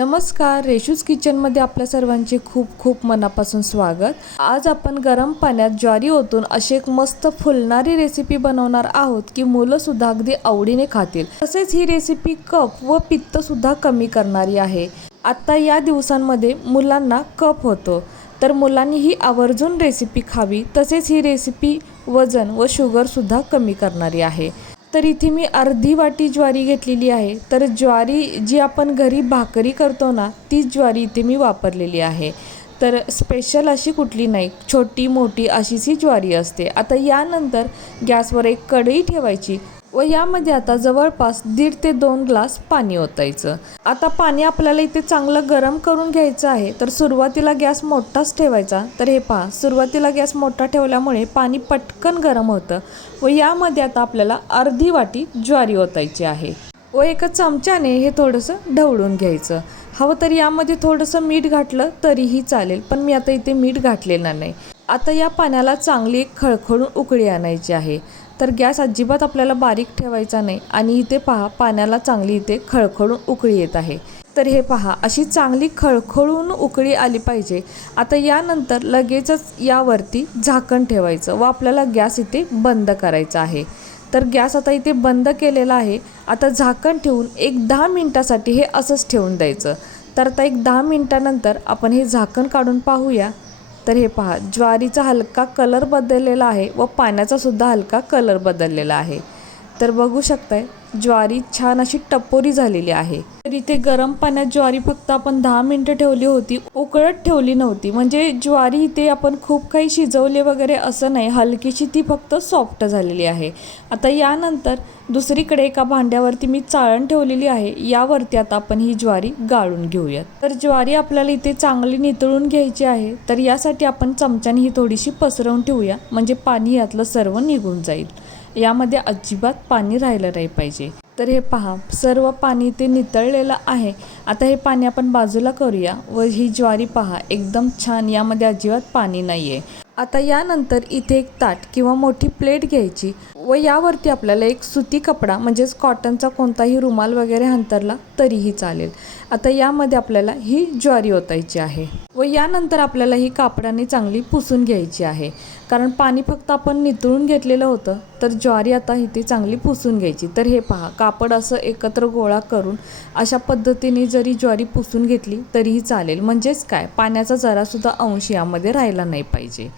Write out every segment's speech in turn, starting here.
नमस्कार, रेशूज किचनमध्ये आपल्या सर्वांचे खूप खूप मनापासून स्वागत। आज आपण गरम पाण्यात ज्वारी ओतून अशी एक मस्त फुलणारी रेसिपी बनवणार आहोत की मुलं सुद्धा अगदी आवडीने खातील। तसेच ही रेसिपी कफ व पित्त सुद्धा कमी करणारी आहे। आता या दिवसांमध्ये मुलांना कफ होतो, तर मुलांनी ही आवर्जून रेसिपी खावी। तसेच ही रेसिपी वजन व शुगर सुद्धा कमी करणारी आहे। तर इथे मी अर्धी वाटी ज्वारी घेतलेली आहे। तर ज्वारी जी आपण घरी भाकरी करतो ना, ती ज्वारी इथे मी वापरलेली आहे। तर स्पेशल अशी कुठली नाही, छोटी मोठी अशीच ही ज्वारी असते। आता यानंतर गॅसवर एक कढई ठेवायची व यामध्ये आता जवळपास 1.5 ते 2 ग्लास पाणी ओतायचं। आता पाणी आपल्याला इथे चांगलं गरम करून घ्यायचं आहे। तर सुरुवातीला गॅस मोठाच ठेवायचा। तर हे पहा, सुरुवातीला गॅस मोठा ठेवल्यामुळे पाणी पटकन गरम होतं व यामध्ये आता आपल्याला अर्धी वाटी ज्वारी ओतायची आहे व एका चमच्याने हे थोडंसं ढवळून घ्यायचं। हवं तर यामध्ये थोडंसं मीठ घातलं तरीही चालेल, पण मी आता इथे मीठ घातलेलं नाही। आता या पाण्याला चांगली खळखळून उकळी आणायची आहे। तर गॅस अजिबात आपल्याला बारीक ठेवायचा नाही आणि इथे पहा, पाण्याला चांगली इथे खळखळून उकळी येत आहे। तर हे पहा, अशी चांगली खळखळून उकळी आली पाहिजे। आता यानंतर लगेचच यावरती झाकण ठेवायचं व आपल्याला गॅस इथे बंद करायचा आहे। तर गॅस आता इथे बंद केलेला आहे। आता झाकण ठेवून एक 10 मिनिटासाठी हे असंच ठेवून द्यायचं। तर आता एक 10 मिनिटानंतर आपण हे झाकण काढून पाहूया। तर हे पहा, ज्वारीचा हलका कलर बदललेला आहे व पाण्याचा सुद्धा हलका कलर बदललेला आहे। तर बघू शकताय, ज्वारी छान अशी टपोरी झालेली आहे। तर इथे गरम पाण्यात ज्वारी फक्त आपण 10 मिनिटं ठेवली होती, उकळत ठेवली नव्हती। म्हणजे ज्वारी इथे आपण खूप काही शिजवले वगैरे असं नाही, हलकीशी ती फक्त सॉफ्ट झालेली आहे। आता यानंतर दुसरीकडे एका भांड्यावरती मी चाळण ठेवलेली आहे, यावरती आता आपण ही ज्वारी गाळून घेऊयात। तर ज्वारी आपल्याला इथे चांगली नितळून घ्यायची आहे। तर यासाठी आपण चमच्याने ही थोडीशी पसरवून ठेवूया, म्हणजे पाणी यातलं सर्व निघून जाईल। यामध्ये अजिबात पाणी राहिलं नाही पाहिजे। तर हे पहा, सर्व पाणी ते नितळलेलं आहे। आता हे पाणी आपण बाजूला करूया व ही ज्वारी पहा, एकदम छान, यामध्ये अजिबात पाणी नाही आहे। आता यानंतर इथे एक ताट किंवा मोठी प्लेट घ्यायची व यावरती आपल्याला एक सुती कपडा, म्हणजेच कॉटनचा कोणताही रुमाल वगैरे अंथरला तरीही चालेल। आता यामध्ये आपल्याला ही ज्वारी ओतायची आहे व यानंतर आपल्याला ही कापडाने चांगली पुसून घ्यायची आहे, कारण पाणी फक्त आपण नितळून घेतलेलं होतं। तर ज्वारी आता इथे चांगली पुसून घ्यायची। तर हे पहा, कापड असं एकत्र गोळा करून अशा पद्धतीने जरी ज्वारी पुसून घेतली तरीही चालेल, म्हणजेच काय, पाण्याचा जरासुद्धा अंश यामध्ये राहिला नाही पाहिजे।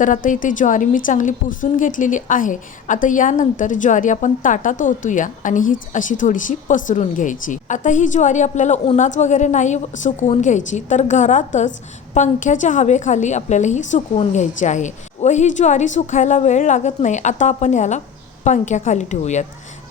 तर आता इथे ज्वारी मी चांगली पुसून घेतलेली आहे। आता यानंतर ज्वारी आपण ताटात ओतूया आणि ही अशी थोडीशी पसरून घ्यायची। आता ही ज्वारी आपल्याला उन्हात वगैरे नाही सुकवून घ्यायची, तर घरातच पंख्याच्या हवेखाली आपल्याला ही सुकवून घ्यायची आहे व ही ज्वारी सुकायला वेळ लागत नाही। आता आपण याला पंख्याखाली ठेवूयात।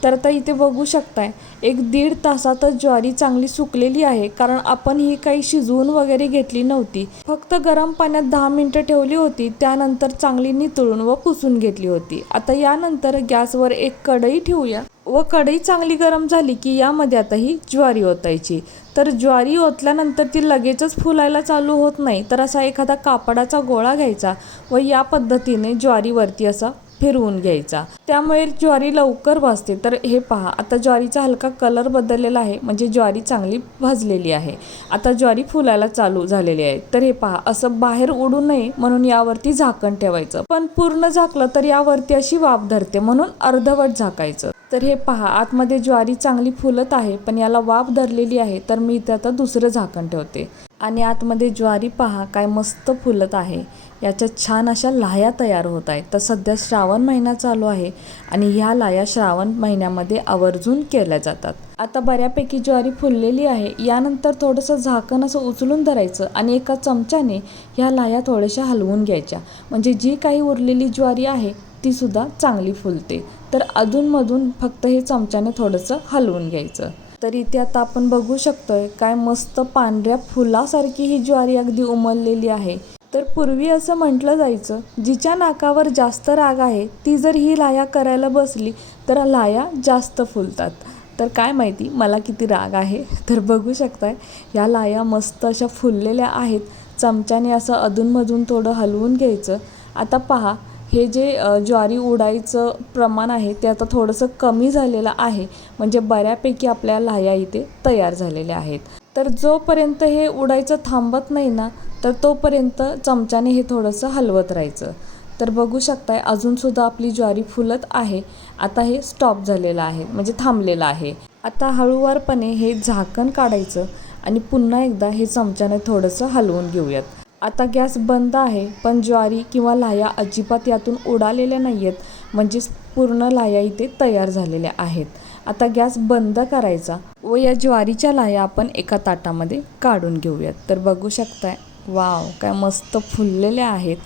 तर आता इथे बघू शकताय, एक 1.5 तासातच ज्वारी चांगली सुकलेली आहे, कारण आपण ही काही शिजवून वगैरे घेतली नव्हती, फक्त गरम पाण्यात 10 मिनिटं ठेवली होती, त्यानंतर चांगली नितळून व पुसून घेतली होती। आता यानंतर गॅसवर एक कढई ठेवूया व कढई चांगली गरम झाली की यामध्ये आता ही ज्वारी ओतायची। तर ज्वारी ओतल्यानंतर ती लगेचच फुलायला चालू होत नाही, तर असा एखादा कापडाचा गोळा घ्यायचा व या पद्धतीने ज्वारीवरती असा फिरवून घ्यायचा, त्यामुळे ज्वारी लवकर भाजते। तर हे पहा, आता ज्वारीचा हलका कलर बदललेला आहे, म्हणजे ज्वारी चांगली भाजलेली आहे। आता ज्वारी फुलायला चालू झालेली आहे। तर हे पहा, असं बाहेर उडू नये म्हणून यावरती झाकण ठेवायचं, पण पूर्ण झाकलं तर यावरती अशी वाफ धरते, म्हणून अर्धवट झाकायचं। तर हे पहा, आतमध्ये ज्वारी चांगली फुलत आहे, पण याला वाफ धरलेली आहे। तर मी इथे आता दुसरं झाकण ठेवते आणि आतमध्ये ज्वारी पहा काय मस्त फुलत आहे, याच्यात छान अशा लाह्या तयार होत आहेत। तर सध्या श्रावण महिना चालू आहे आणि ह्या लाह्या श्रावण महिन्यामध्ये आवर्जून केल्या जातात। आता बऱ्यापैकी ज्वारी फुललेली आहे। यानंतर थोडंसं झाकण असं उचलून धरायचं आणि एका चमच्याने ह्या लाह्या थोड्याशा हलवून घ्यायच्या, म्हणजे जी काही उरलेली ज्वारी आहे ती सुद्धा चांगली फुलते। तर अधूनमधून फक्त हे चमच्याने थोडंसं हलवून घ्यायचं। तर इथे आता आपण बघू शकतोय, काय मस्त पांढऱ्या फुलासारखी ही ज्वारी अगदी उमललेली आहे। तर पूर्वी असं म्हटलं जायचं, जिच्या नाकावर जास्त राग आहे ती जर ही लाह्या करायला बसली तर लाह्या जास्त फुलतात। तर काय माहिती मला किती राग आहे। तर बघू शकताय, या लाह्या मस्त अशा फुललेल्या आहेत। चमच्याने असं अधूनमधून थोडं हलवून घ्यायचं। आता पहा, हे जे ज्वारी उडायचं प्रमाण आहे ते आता थोडंसं कमी झालेलं आहे, म्हणजे बऱ्यापैकी आपल्या लाह्या इथे तयार झालेल्या आहेत। तर जोपर्यंत हे उडायचं थांबत नाही ना, तर तोपर्यंत चमच्याने हे थोडंसं हलवत राहायचं. तर बघू शकताय अजूनसुद्धा आपली ज्वारी फुलत आहे. आता हे स्टॉप झालेलं आहे, म्हणजे थांबलेलं आहे. आता हळूवारपणे हे झाकण काढायचं आणि पुन्हा एकदा हे चमच्याने थोडंसं हलवून घेऊयात. आता गॅस बंद आहे, पण ज्वारी किंवा लाह्या अजिबात यातून उडालेल्या नाही आहेत, म्हणजेच पूर्ण लाह्या इथे तयार झालेल्या आहेत. आता गॅस बंद करायचा व या ज्वारीच्या लाह्या आपण एका ताटामध्ये काढून घेऊयात. तर बघू शकताय, वाव काय मस्त फुललेल्या आहेत.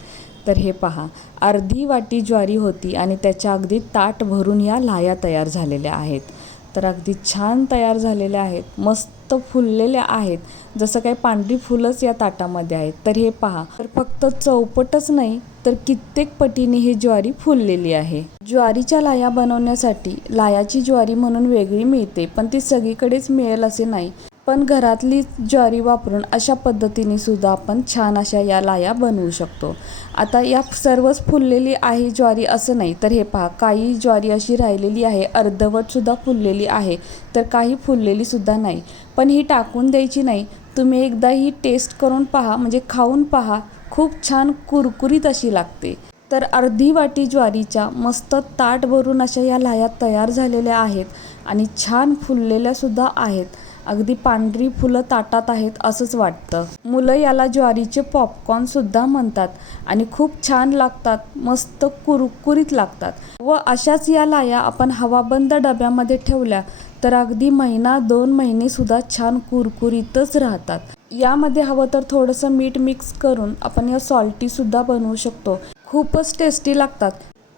तर हे पहा, अर्धी वाटी ज्वारी होती आणि त्याच्या अगदी ताट भरून या लाह्या तयार झालेल्या आहेत. तर अगदी छान तयार झालेल्या आहेत, मस्त फुललेल्या आहेत, जसं काही पांढरी फुलंच या ताटामध्ये आहेत. तर हे पहा, तर फक्त चौपटच नाही तर कित्येक पटीने ही ज्वारी फुललेली आहे. ज्वारीच्या लाह्या बनवण्यासाठी लाह्याची ज्वारी म्हणून वेगळी मिळते, पण ती सगळीकडेच मिळेल असे नाही. पण घरातली ज्वारी वापरून अशा पद्धतीने सुद्धा आपण छान अशा या लाह्या बनवू शकतो. आता या सर्वच फुललेली आहे ज्वारी असं नाही. तर हे पहा, काही ज्वारी अशी राहिलेली आहे, अर्धवटसुद्धा फुललेली आहे, तर काही फुललेली सुद्धा नाही. पण ही टाकून द्यायची नाही, तुम्ही एकदा ही टेस्ट करून पहा, म्हणजे खाऊन पहा, खूप छान कुरकुरीत अशी लागते. तर अर्धी वाटी ज्वारीच्या मस्त ताट भरून अशा या लाह्या तयार झालेल्या आहेत आणि छान फुललेल्यासुद्धा आहेत. अगदी पांढरी फुलं ताटात आहेत असंच वाटतं. मुलं याला ज्वारीचे पॉपकॉर्नसुद्धा म्हणतात आणि खूप छान लागतात, मस्त कुरकुरीत लागतात. व अशाच या लाह्या आपण हवाबंद डब्यामध्ये ठेवल्या तर अगदी महिना 2 महिनेसुद्धा छान कुरकुरीतच राहतात. यामध्ये हवं तर थोडंसं मीठ मिक्स करून आपण या सॉल्टीसुद्धा बनवू शकतो, खूपच टेस्टी लागतात.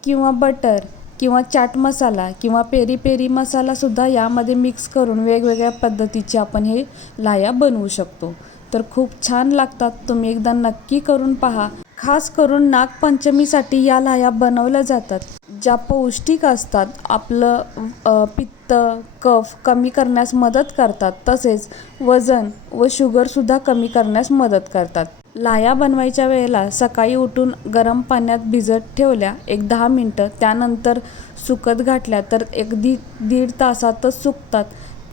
किंवा बटर किंवा चाट मसाला किंवा पेरी पेरी मसालासुद्धा यामध्ये मिक्स करून वेगवेगळ्या पद्धतीचे आपण हे लाह्या बनवू शकतो. तर खूप छान लागतात, तुम्ही एकदा नक्की करून पहा. खास करून नागपंचमीसाठी या लाह्या बनवल्या जातात, ज्या पौष्टिक असतात, आपलं पित्त कफ कमी करण्यास मदत करतात, तसेच वजन व शुगरसुद्धा कमी करण्यास मदत करतात. लाह्या बनवायच्या वेळेला सकाळी उठून गरम पाण्यात भिजत ठेवल्या 1-10 मिनटं, त्यानंतर सुकत घातल्या तर अगदी 1.5 तासातच सुकतात.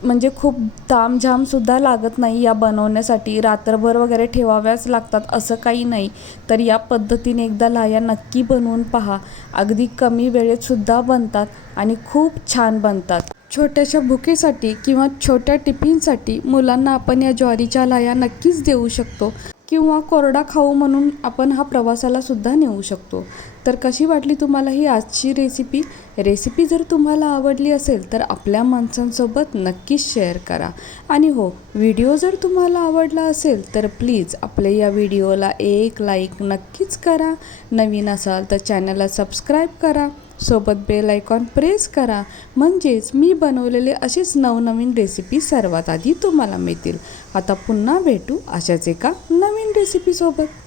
म्हणजे खूप तामझामसुद्धा लागत नाही या बनवण्यासाठी, रात्रभर वगैरे ठेवाव्याच लागतात असं काही नाही. तर या पद्धतीने एकदा लाह्या नक्की बनवून पहा, अगदी कमी वेळेतसुद्धा बनतात आणि खूप छान बनतात. छोट्याशा भुकेसाठी किंवा छोट्या टिफिनसाठी मुलांना आपण या ज्वारीच्या लाह्या नक्कीच देऊ शकतो. किंवा कोरडा खाऊ म्हणून आपण हा प्रवासाला सुद्धा नेऊ शकतो. तर कशी वाटली तुम्हाला ही आजची रेसिपी जर तुम्हाला आवडली असेल तर आपल्या माणसांसोबत नक्कीच शेअर करा. आणि हो, व्हिडिओ जर तुम्हाला आवडला असेल तर प्लीज आपल्या या व्हिडिओला एक लाईक नक्कीच करा. नवीन असाल तर चॅनलला सबस्क्राईब करा, सोबत बेल आयकॉन प्रेस करा, म्हणजेच मी बनवलेले असेच नवनवीन रेसिपी सर्वात आधी तुम्हाला मिळतील. आता पुन्हा भेटू अशाच एका नवीन रेसिपीसोबत.